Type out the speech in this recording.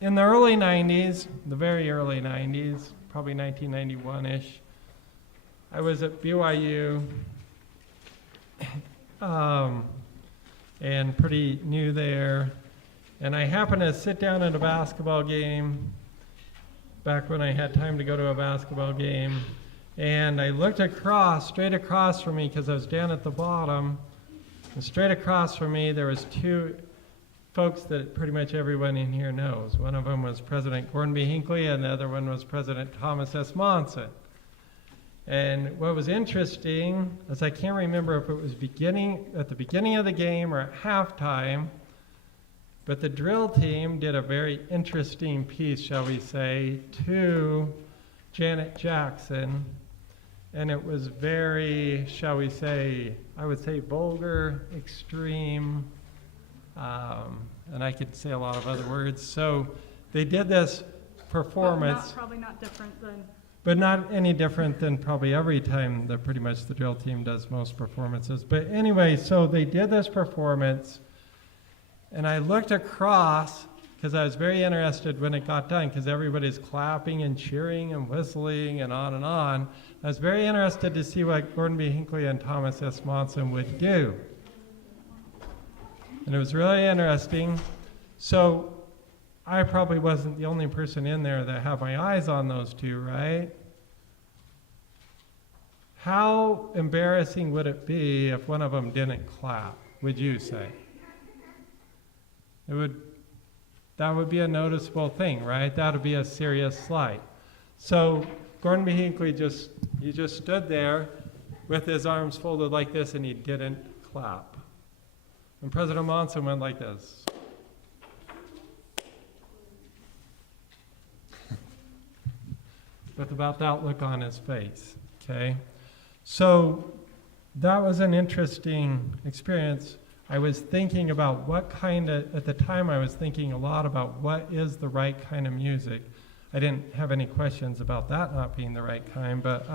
in the early 90s, the very early 90s, probably 1991-ish, I was at BYU and pretty new there. And I happened to sit down at a basketball game back when I had time to go to a basketball game. And I looked straight across from me, because I was down at the bottom. And straight across from me, there was two folks that pretty much everyone in here knows. One of them was President Gordon B. Hinckley, and the other one was President Thomas S. Monson. And what was interesting is I can't remember if it was at the beginning of the game or at halftime, but the drill team did a very interesting piece, shall we say, to Janet Jackson. And it was very, shall we say, I would say vulgar, extreme, and I could say a lot of other words. So they did this performance. Probably not different than. But not any different than probably every time that pretty much the drill team does most performances. But anyway, so they did this performance, and I looked across, because I was very interested when it got done, because everybody's clapping and cheering and whistling and on and on. I was very interested to see what Gordon B. Hinckley and Thomas S. Monson would do. And it was really interesting. So I probably wasn't the only person in there that had my eyes on those two, right? How embarrassing would it be if one of them didn't clap, would you say? That would be a noticeable thing, right? That would be a serious slight. So Gordon B. Hinckley just stood there with his arms folded like this, and he didn't clap. And President Monson went like this. With about that look on his face, okay? So that was an interesting experience. I was thinking about at the time I was thinking a lot about what is the right kind of music. I didn't have any questions about that not being the right kind, but